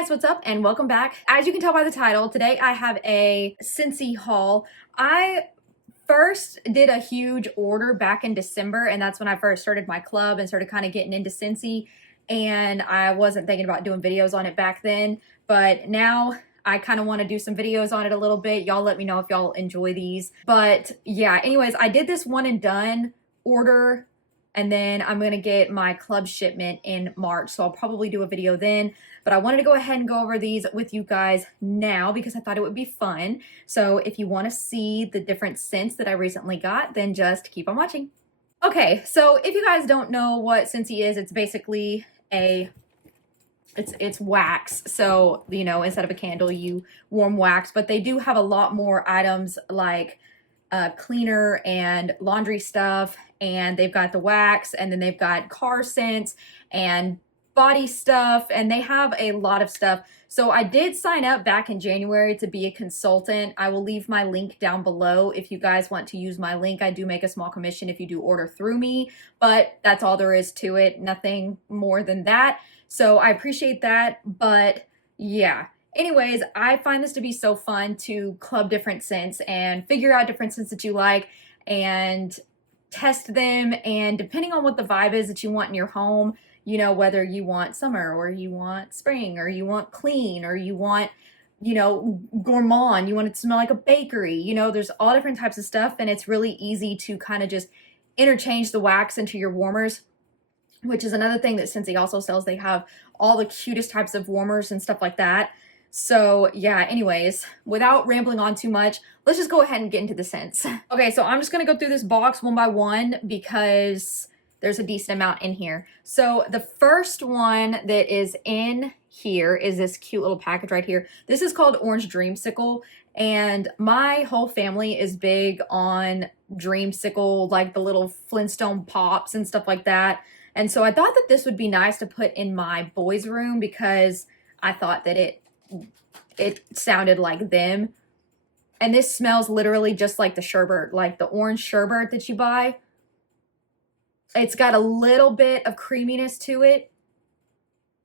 Hey guys, what's up and welcome back. As you can tell by the title, today I have a Scentsy haul. I first did a huge order back in December, and that's when I first started my club and started kind of getting into Scentsy, and I wasn't thinking about doing videos on it back then, but now I kind of want to do some videos on it a little bit. Y'all let me know if y'all enjoy these. But yeah, anyways, I did this one and done order, and then I'm going to get my club shipment in March, so I'll probably do a video then. But I wanted to go ahead and go over these with you guys now because I thought it would be fun. So if you want to see the different scents that I recently got, then just keep on watching. Okay, so if you guys don't know what Scentsy is, it's basically it's wax. So, you know, instead of a candle, you warm wax. But they do have a lot more items like cleaner and laundry stuff, and they've got the wax, and then they've got car scents and body stuff, and they have a lot of stuff. So I did sign up back in January to be a consultant. I will leave my link down below if you guys want to use my link. I do make a small commission if you do order through me, but that's all there is to it. Nothing more than that. So I appreciate that, but yeah. Anyways, I find this to be so fun to club different scents and figure out different scents that you like and test them. And depending on what the vibe is that you want in your home, you know, whether you want summer or you want spring or you want clean or you want, you know, gourmand, you want it to smell like a bakery, you know, there's all different types of stuff, and it's really easy to kind of just interchange the wax into your warmers, which is another thing that Scentsy also sells. They have all the cutest types of warmers and stuff like that. So yeah, anyways, without rambling on too much, let's just go ahead and get into the scents. Okay, so I'm just gonna go through this box one by one because there's a decent amount in here. So the first one that is in here is this cute little package right here. This is called Orange Dreamsicle, and my whole family is big on Dreamsicle, like the little Flintstone pops and stuff like that. And so I thought that this would be nice to put in my boys' room because I thought that it sounded like them. And this smells literally just like the sherbet, like the orange sherbet that you buy. It's got a little bit of creaminess to it,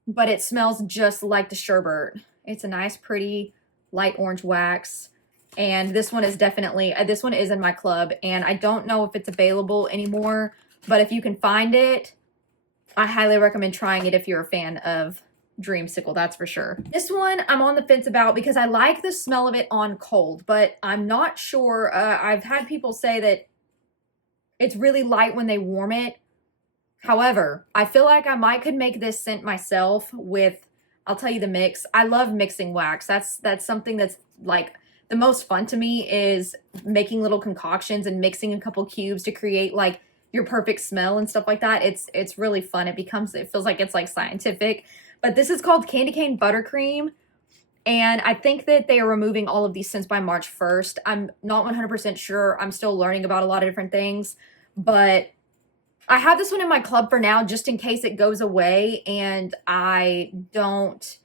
but it smells just like the sherbet. It's a nice, pretty, light orange wax. And this one is definitely, this one is in my club, and I don't know if it's available anymore, but if you can find it, I highly recommend trying it if you're a fan of Dreamsicle, that's for sure. This one I'm on the fence about because I like the smell of it on cold, but I'm not sure. I've had people say that it's really light when they warm it. However, I feel like I could make this scent myself with, I'll tell you the mix. I love mixing wax. That's something that's like the most fun to me, is making little concoctions and mixing a couple cubes to create like your perfect smell and stuff like that. It's really fun. It feels like it's like scientific. But this is called Candy Cane Buttercream, and I think that they are removing all of these scents by March 1st. I'm not 100% sure. I'm still learning about a lot of different things, but I have this one in my club for now just in case it goes away, and I don't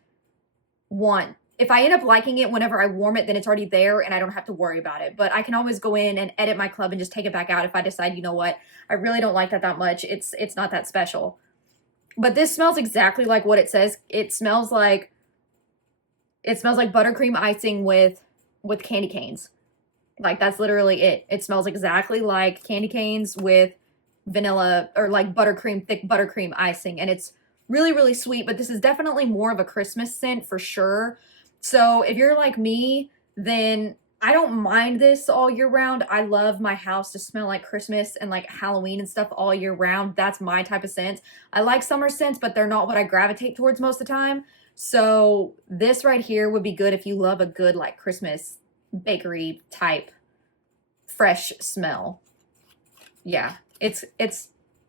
want, if I end up liking it whenever I warm it, then it's already there and I don't have to worry about it. But I can always go in and edit my club and just take it back out if I decide, you know what, I really don't like that much. It's not that special. But this smells exactly like what it says. It smells like buttercream icing with candy canes. Like, that's literally it. It smells exactly like candy canes with vanilla, or like buttercream, thick buttercream icing. And it's really, really sweet, but this is definitely more of a Christmas scent for sure. So if you're like me, then I don't mind this all year round. I love my house to smell like Christmas and like Halloween and stuff all year round. That's my type of scent. I like summer scents, but they're not what I gravitate towards most of the time. So this right here would be good if you love a good like Christmas bakery type fresh smell. Yeah, it's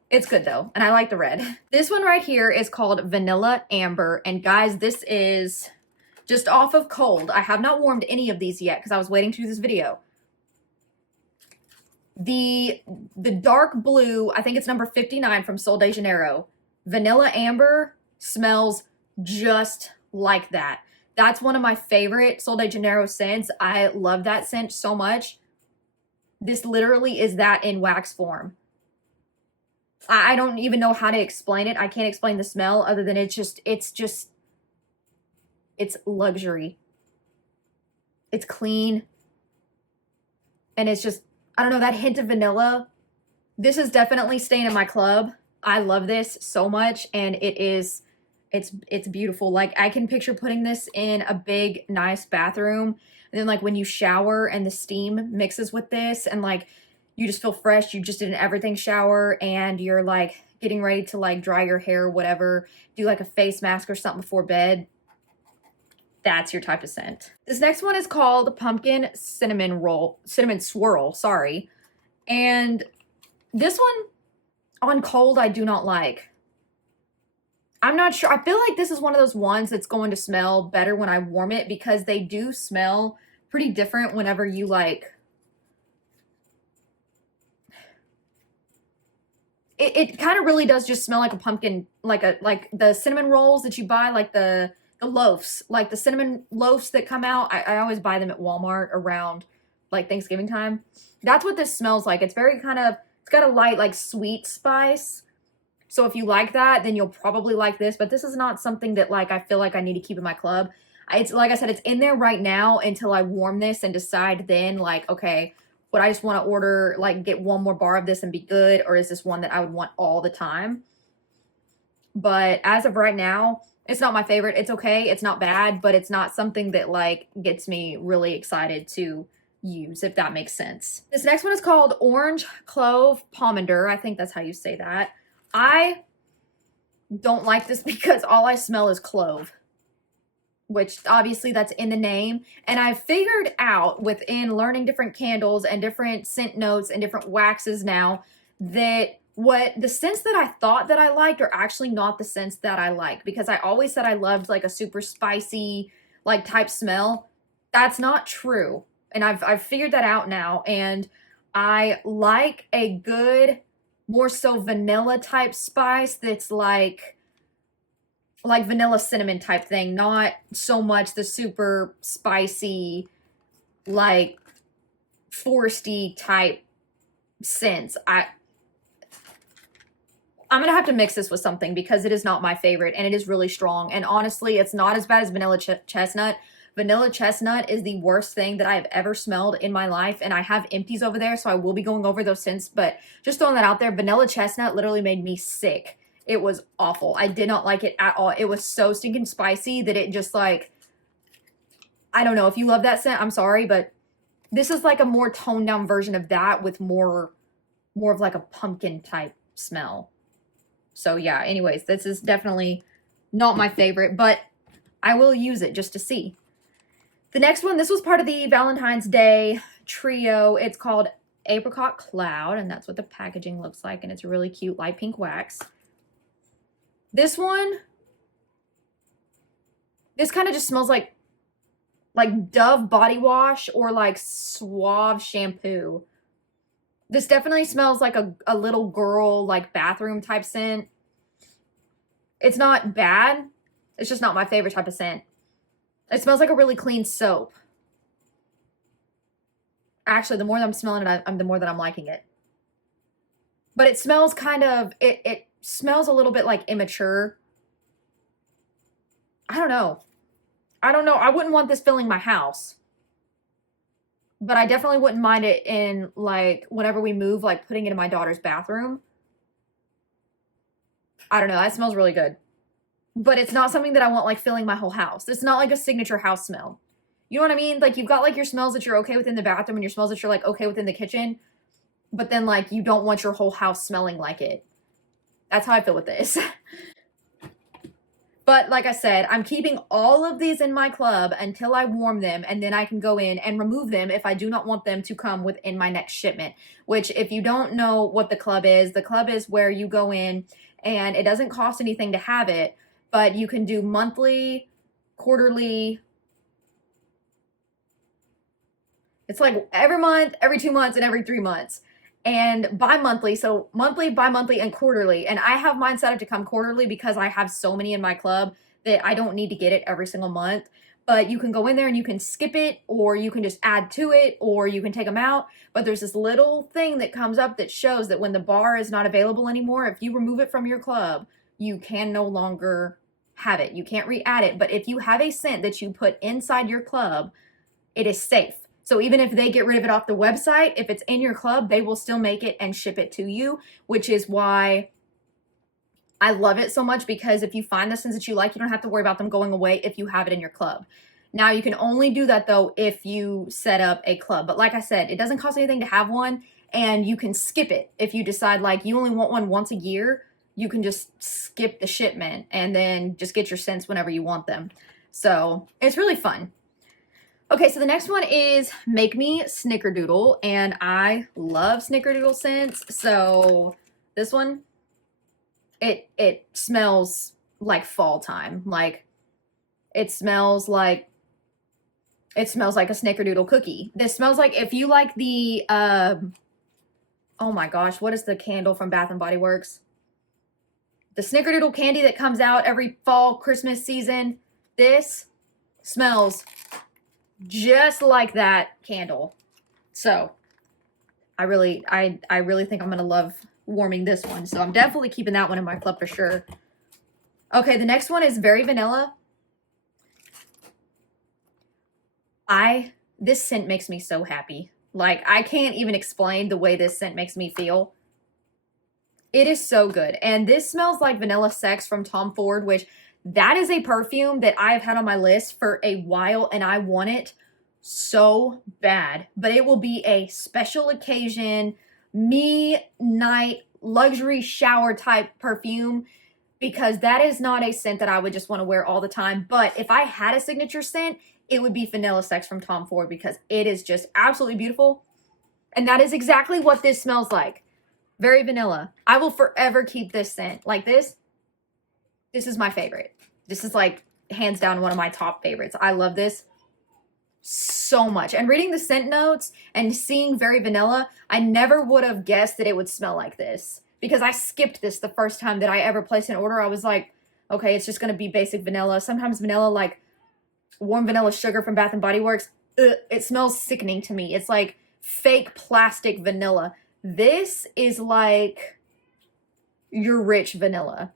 good though, and I like the red. This one right here is called Vanilla Amber, and guys, this is just off of cold. I have not warmed any of these yet because I was waiting to do this video. The dark blue, I think it's number 59 from Sol de Janeiro. Vanilla Amber smells just like that. That's one of my favorite Sol de Janeiro scents. I love that scent so much. This literally is that in wax form. I don't even know how to explain it. I can't explain the smell other than it's It's luxury. It's clean. And it's just, I don't know, that hint of vanilla. This is definitely staying in my club. I love this so much, and it's beautiful. Like, I can picture putting this in a big, nice bathroom, and then like when you shower and the steam mixes with this, and like you just feel fresh. You just did an everything shower, and you're like getting ready to like dry your hair or whatever, do like a face mask or something before bed. That's your type of scent. This next one is called Pumpkin Cinnamon Swirl, sorry. And this one on cold, I do not like. I'm not sure. I feel like this is one of those ones that's going to smell better when I warm it, because they do smell pretty different whenever you like. It kind of really does just smell like a pumpkin, like the cinnamon rolls that you buy, like the loaves, like the cinnamon loaves that come out. I always buy them at Walmart around like Thanksgiving time. That's what this smells like. It's very kind of, it's got a light like sweet spice. So if you like that, then you'll probably like this. But this is not something that like I feel like I need to keep in my club. It's like I said, it's in there right now until I warm this and decide then like, okay, would I just want to order, like get one more bar of this and be good? Or is this one that I would want all the time? But as of right now, it's not my favorite. It's okay. It's not bad, but it's not something that like gets me really excited to use, if that makes sense. This next one is called Orange Clove Pomander. I think that's how you say that. I don't like this because all I smell is clove, which obviously that's in the name. And I figured out within learning different candles and different scent notes and different waxes now that what the scents that I thought that I liked are actually not the scents that I like, because I always said I loved like a super spicy like type smell. That's not true. And I've figured that out now, and I like a good, more so vanilla type spice that's like vanilla cinnamon type thing, not so much the super spicy, like foresty type scents. I'm gonna have to mix this with something because it is not my favorite, and it is really strong. And honestly, it's not as bad as vanilla chestnut. Vanilla chestnut is the worst thing that I've ever smelled in my life, and I have empties over there, so I will be going over those scents, but just throwing that out there, vanilla chestnut literally made me sick. It was awful. I did not like it at all. It was so stinking spicy that it just like, I don't know. If you love that scent, I'm sorry, but this is like a more toned down version of that with more of like a pumpkin type smell. So yeah, anyways, this is definitely not my favorite, but I will use it just to see. The next one, this was part of the Valentine's Day trio. It's called Apricot Cloud, and that's what the packaging looks like, and it's a really cute light pink wax. This one, this kind of just smells like Dove body wash or like Suave shampoo. This definitely smells like a little girl, like bathroom type scent. It's not bad. It's just not my favorite type of scent. It smells like a really clean soap. Actually, the more that I'm smelling it, the more that I'm liking it. But it smells kind of, it smells a little bit like immature. I don't know. I wouldn't want this filling my house. But I definitely wouldn't mind it in, like, whenever we move, like, putting it in my daughter's bathroom. I don't know. That smells really good. But it's not something that I want, like, filling my whole house. It's not like a signature house smell. You know what I mean? Like, you've got, like, your smells that you're okay with in the bathroom and your smells that you're, like, okay with in the kitchen. But then, like, you don't want your whole house smelling like it. That's how I feel with this. But like I said, I'm keeping all of these in my club until I warm them, and then I can go in and remove them if I do not want them to come within my next shipment. Which, if you don't know what the club is where you go in and it doesn't cost anything to have it, but you can do monthly, quarterly. It's like every month, every 2 months, and every 3 months. And bi-monthly, so monthly, bi-monthly, and quarterly. And I have mine set up to come quarterly because I have so many in my club that I don't need to get it every single month. But you can go in there and you can skip it, or you can just add to it, or you can take them out. But there's this little thing that comes up that shows that when the bar is not available anymore, if you remove it from your club, you can no longer have it. You can't re-add it. But if you have a scent that you put inside your club, it is safe. So even if they get rid of it off the website, if it's in your club, they will still make it and ship it to you, which is why I love it so much, because if you find the scents that you like, you don't have to worry about them going away if you have it in your club. Now, you can only do that, though, if you set up a club. But like I said, it doesn't cost anything to have one, and you can skip it. If you decide, like, you only want one once a year, you can just skip the shipment and then just get your scents whenever you want them. So it's really fun. Okay, so the next one is Make Me Snickerdoodle, and I love Snickerdoodle scents. So this one, it smells like fall time. Like, it smells like a Snickerdoodle cookie. This smells like, if you like the, oh my gosh, what is the candle from Bath and Body Works? The Snickerdoodle candy that comes out every fall, Christmas season. This smells just like that candle. So I really think I'm gonna love warming this one. So I'm definitely keeping that one in my club for sure. Okay, the next one is Very Vanilla. This scent makes me so happy. Like, I can't even explain the way this scent makes me feel. It is so good. And this smells like Vanilla Sex from Tom Ford, which that is a perfume that I've had on my list for a while, and I want it so bad. But it will be a special occasion, me night, luxury shower type perfume, because that is not a scent that I would just want to wear all the time. But if I had a signature scent, it would be Vanilla Sex from Tom Ford, because it is just absolutely beautiful. And that is exactly what this smells like. Very vanilla. I will forever keep this scent. Like this is my favorite. This is like hands down one of my top favorites. I love this so much. And reading the scent notes and seeing Very Vanilla, I never would have guessed that it would smell like this, because I skipped this the first time that I ever placed an order. I was like, okay, it's just going to be basic vanilla. Sometimes vanilla, like warm vanilla sugar from Bath and Body Works, it smells sickening to me. It's like fake plastic vanilla. This is like your rich vanilla.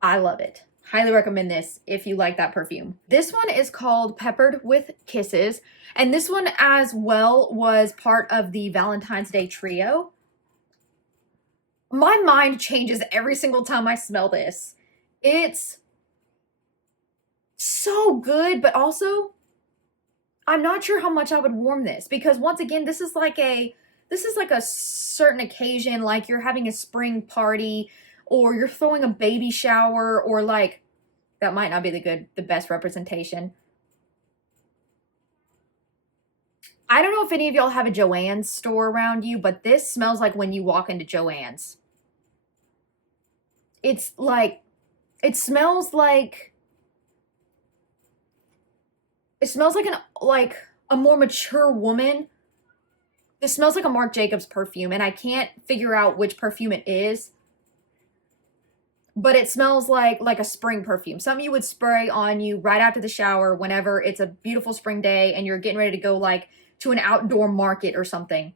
I love it. Highly recommend this if you like that perfume. This one is called Peppered with Kisses, and this one as well was part of the Valentine's Day trio. My mind changes every single time I smell this. It's so good, but also I'm not sure how much I would warm this, because once again, this is like a certain occasion, like you're having a spring party, or you're throwing a baby shower, or like, that might not be the best representation. I don't know if any of y'all have a Joann's store around you, but this smells like when you walk into Joann's. It's like, it smells like a more mature woman. This smells like a Marc Jacobs perfume, and I can't figure out which perfume it is, but it smells like a spring perfume. Something you would spray on you right after the shower whenever it's a beautiful spring day and you're getting ready to go like to an outdoor market or something.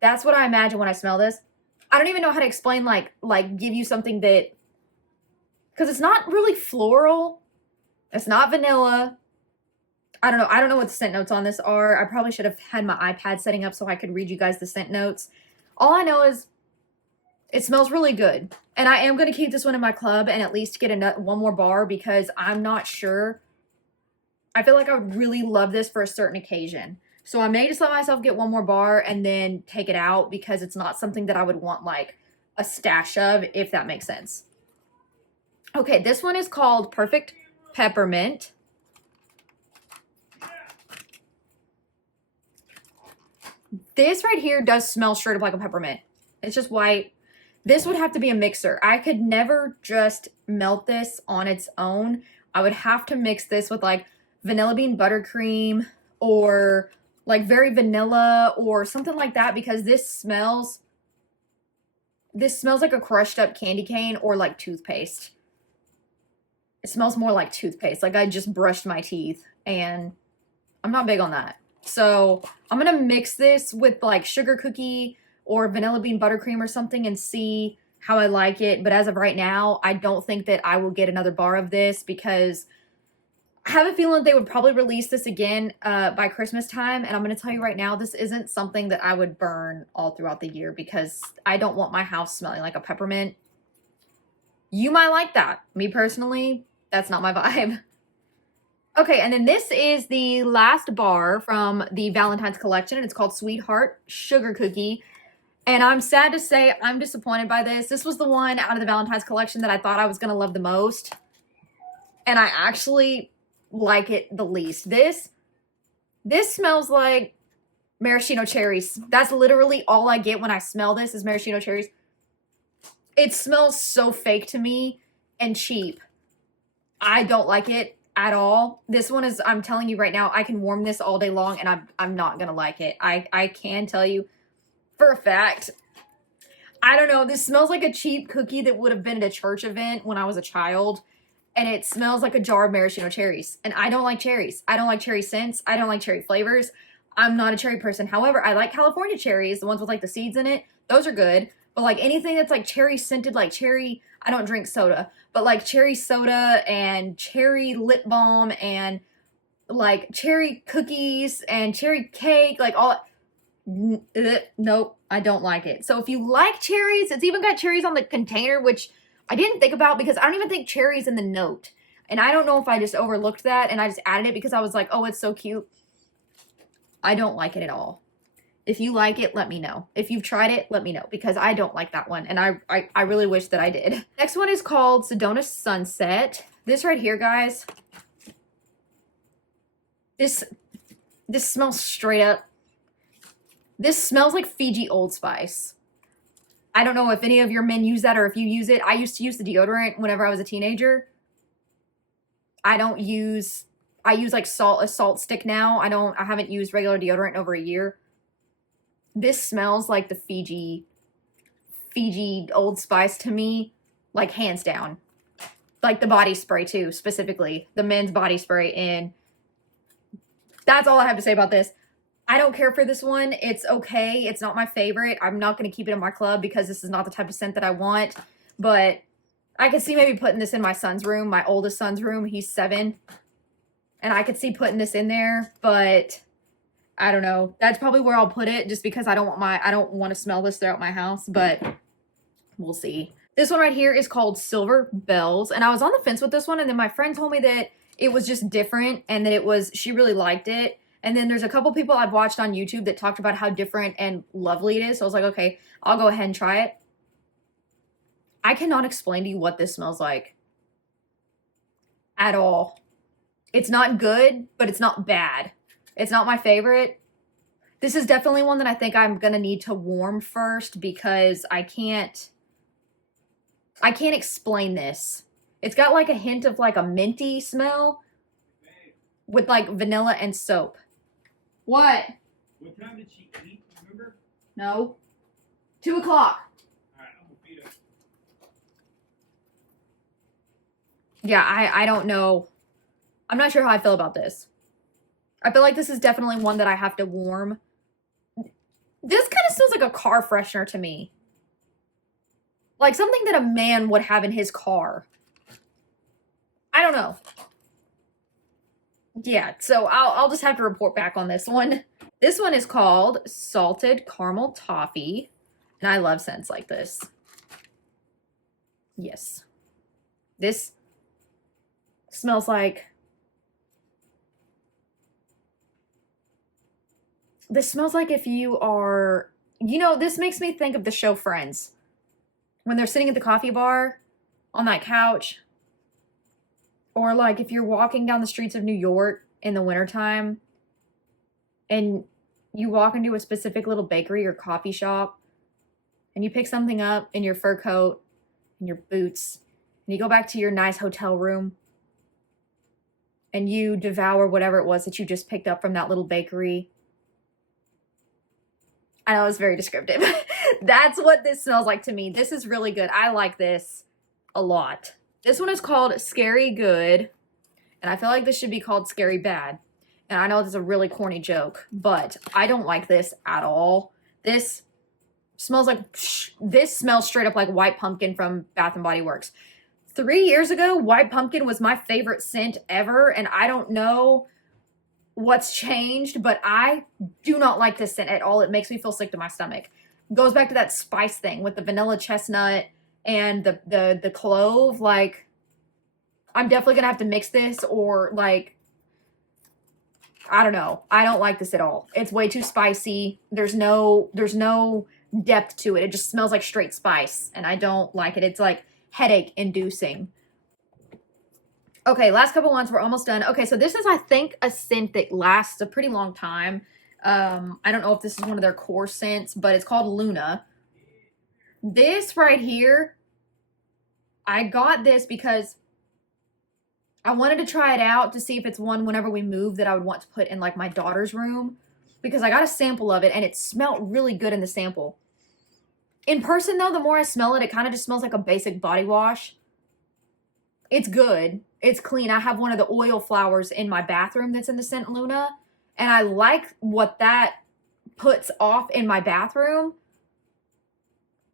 That's what I imagine when I smell this. I don't even know how to explain, like give you something that, because it's not really floral. It's not vanilla. I don't know. I don't know what the scent notes on this are. I probably should have had my iPad setting up so I could read you guys the scent notes. All I know is it smells really good. And I am going to keep this one in my club and at least get one more bar, because I'm not sure. I feel like I would really love this for a certain occasion. So I may just let myself get one more bar and then take it out, because it's not something that I would want like a stash of, if that makes sense. Okay, this one is called Perfect Peppermint. This right here does smell straight up like a peppermint. It's just white. This would have to be a mixer. I could never just melt this on its own. I would have to mix this with like vanilla bean buttercream, or like very vanilla, or something like that, because this smells like a crushed up candy cane, or like toothpaste. It smells more like toothpaste. Like I just brushed my teeth, and I'm not big on that. So I'm going to mix this with like sugar cookie or vanilla bean buttercream or something and see how I like it. But as of right now, I don't think that I will get another bar of this because I have a feeling that they would probably release this again by Christmas time. And I'm going to tell you right now, this isn't something that I would burn all throughout the year because I don't want my house smelling like a peppermint. You might like that. Me personally, that's not my vibe. Okay, and then this is the last bar from the Valentine's collection, and it's called Sweetheart Sugar Cookie. And I'm sad to say I'm disappointed by this. This was the one out of the Valentine's collection that I thought I was going to love the most. And I actually like it the least. This smells like maraschino cherries. That's literally all I get when I smell this is maraschino cherries. It smells so fake to me and cheap. I don't like it at all. This one is, I'm telling you right now, I can warm this all day long and I'm not gonna like it. I can tell you for a fact. I don't know, this smells like a cheap cookie that would have been at a church event when I was a child. And it smells like a jar of maraschino cherries. And I don't like cherries. I don't like cherry scents. I don't like cherry flavors. I'm not a cherry person. However, I like California cherries, the ones with like the seeds in it. Those are good. But like anything that's like cherry scented, like cherry, I don't drink soda, but like cherry soda and cherry lip balm and like cherry cookies and cherry cake, like all, nope, I don't like it. So if you like cherries, it's even got cherries on the container, which I didn't think about because I don't even think cherries in the note. And I don't know if I just overlooked that and I just added it because I was like, oh, it's so cute. I don't like it at all. If you like it, let me know. If you've tried it, let me know because I don't like that one. And I really wish that I did. Next one is called Sedona Sunset. This right here, guys. This smells straight up. This smells like Fiji Old Spice. I don't know if any of your men use that or if you use it. I used to use the deodorant whenever I was a teenager. I use like a salt stick now. I haven't used regular deodorant in over a year. This smells like the Fiji Old Spice to me, like hands down. Like the body spray too, specifically. The men's body spray. And that's all I have to say about this. I don't care for this one. It's okay. It's not my favorite. I'm not going to keep it in my club because this is not the type of scent that I want. But I could see maybe putting this in my son's room, my oldest son's room. He's 7. And I could see putting this in there. But I don't know. That's probably where I'll put it just because I don't want to smell this throughout my house. But we'll see. This one right here is called Silver Bells. And I was on the fence with this one. And then my friend told me that it was just different and that she really liked it. And then there's a couple people I've watched on YouTube that talked about how different and lovely it is. So I was like, okay, I'll go ahead and try it. I cannot explain to you what this smells like at all. It's not good, but it's not bad. It's not my favorite. This is definitely one that I think I'm going to need to warm first because I can't explain this. It's got like a hint of like a minty smell with like vanilla and soap. What? What time did she eat? Remember? No. 2 o'clock. Alright, I'm gonna feed her. Yeah, I don't know. I'm not sure how I feel about this. I feel like this is definitely one that I have to warm. This kind of smells like a car freshener to me. Like something that a man would have in his car. I don't know. Yeah, so I'll just have to report back on this one. This one is called Salted Caramel Toffee. And I love scents like this. Yes. This smells like... This smells like if you are... You know, this makes me think of the show Friends. When they're sitting at the coffee bar on that couch. Or like if you're walking down the streets of New York in the wintertime and you walk into a specific little bakery or coffee shop and you pick something up in your fur coat and your boots and you go back to your nice hotel room and you devour whatever it was that you just picked up from that little bakery. I know it's very descriptive. That's what this smells like to me. This is really good. I like this a lot. This one is called Scary Good, and I feel like this should be called Scary Bad. And I know this is a really corny joke, but I don't like this at all. This Smells like, this smells straight up like White Pumpkin from Bath and Body Works. 3 years ago, White Pumpkin was my favorite scent ever, and I don't know what's changed, but I do not like this scent at all. It makes me feel sick to my stomach. Goes back to that spice thing with the vanilla chestnut and the clove. Like, I'm definitely gonna have to mix this, or like, I don't know. I don't like this at all. It's way too spicy. There's no depth to it. It just smells like straight spice, and I don't like it. It's like headache inducing. Okay, last couple ones. We're almost done. Okay, so this is, I think, a scent that lasts a pretty long time. I don't know if this is one of their core scents, but it's called Luna. This right here, I got this because I wanted to try it out to see if it's one whenever we move that I would want to put in like my daughter's room, because I got a sample of it and it smelled really good in the sample. In person though, the more I smell it, it kind of just smells like a basic body wash. It's good. It's clean. I have one of the oil flowers in my bathroom that's in the scent Luna, and I like what that puts off in my bathroom.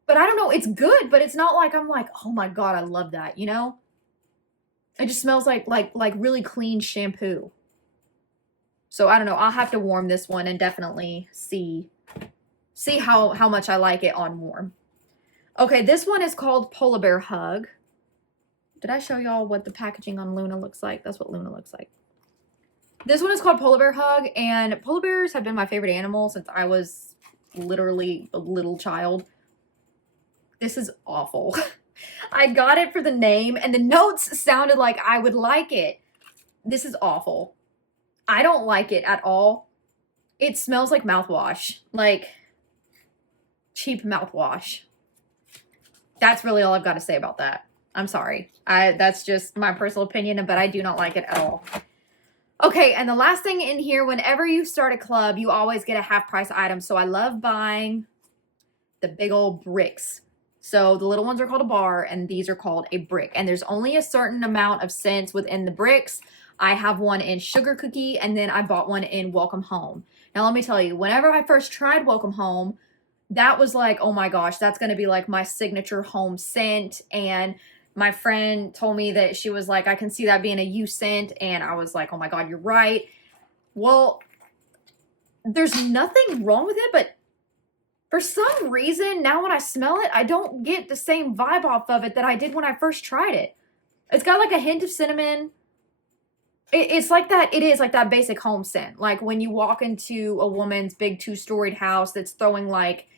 But I don't know, it's good, but it's not like I'm like, oh my God, I love that, you know? It just smells like really clean shampoo. So I don't know. I'll have to warm this one and definitely see how much I like it on warm. Okay, this one is called Polar Bear Hug. Did I show y'all what the packaging on Luna looks like? That's what Luna looks like. This one is called Polar Bear Hug, and polar bears have been my favorite animal since I was literally a little child. This is awful. I got it for the name, and the notes sounded like I would like it. This is awful. I don't like it at all. It smells like mouthwash. Like cheap mouthwash. That's really all I've got to say about that. I'm sorry. That's just my personal opinion, but I do not like it at all. Okay, and the last thing in here, whenever you start a club, you always get a half price item. So I love buying the big old bricks. So the little ones are called a bar, and these are called a brick. And there's only a certain amount of scents within the bricks. I have one in Sugar Cookie, and then I bought one in Welcome Home. Now let me tell you, whenever I first tried Welcome Home, that was like, oh my gosh, that's going to be like my signature home scent. And my friend told me that she was like, I can see that being a you scent. And I was like, oh my God, you're right. Well, there's nothing wrong with it, but for some reason, now when I smell it, I don't get the same vibe off of it that I did when I first tried it. It's got like a hint of cinnamon. It's like that. It is like that basic home scent. Like when you walk into a woman's big 2-storied house that's throwing like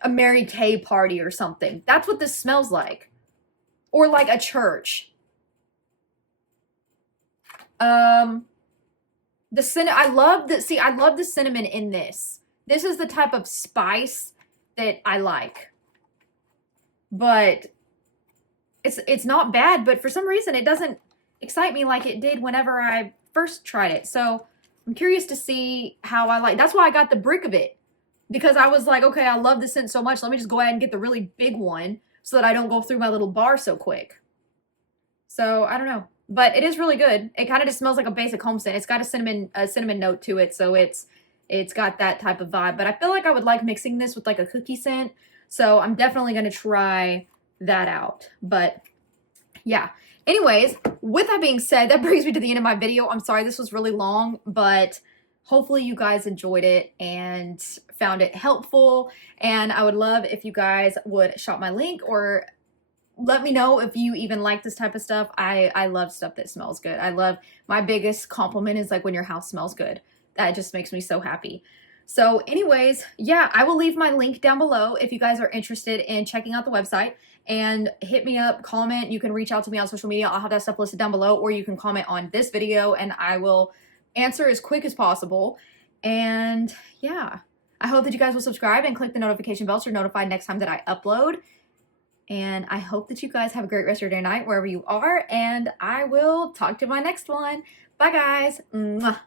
a Mary Kay party or something. That's what this smells like. Or like a church. I love the cinnamon in this. This is the type of spice that I like. But it's not bad, but for some reason it doesn't excite me like it did whenever I first tried it. So I'm curious to see how I like. That's why I got the brick of it. Because I was like, okay, I love this scent so much. Let me just go ahead and get the really big one so that I don't go through my little bar so quick. So I don't know. But it is really good. It kind of just smells like a basic home scent. It's got a cinnamon note to it. So it's got that type of vibe. But I feel like I would like mixing this with like a cookie scent. So I'm definitely going to try that out. But yeah. Anyways, with that being said, that brings me to the end of my video. I'm sorry this was really long, but hopefully you guys enjoyed it and found it helpful. And I would love if you guys would shop my link or let me know if you even like this type of stuff. I love stuff that smells good. My biggest compliment is like when your house smells good. That just makes me so happy. So anyways, yeah, I will leave my link down below if you guys are interested in checking out the website. And hit me up, comment. You can reach out to me on social media. I'll have that stuff listed down below, or you can comment on this video and I will answer as quick as possible. And yeah, I hope that you guys will subscribe and click the notification bell so you're notified next time that I upload. And I hope that you guys have a great rest of your day or night wherever you are. And I will talk to my next one. Bye guys. Mwah.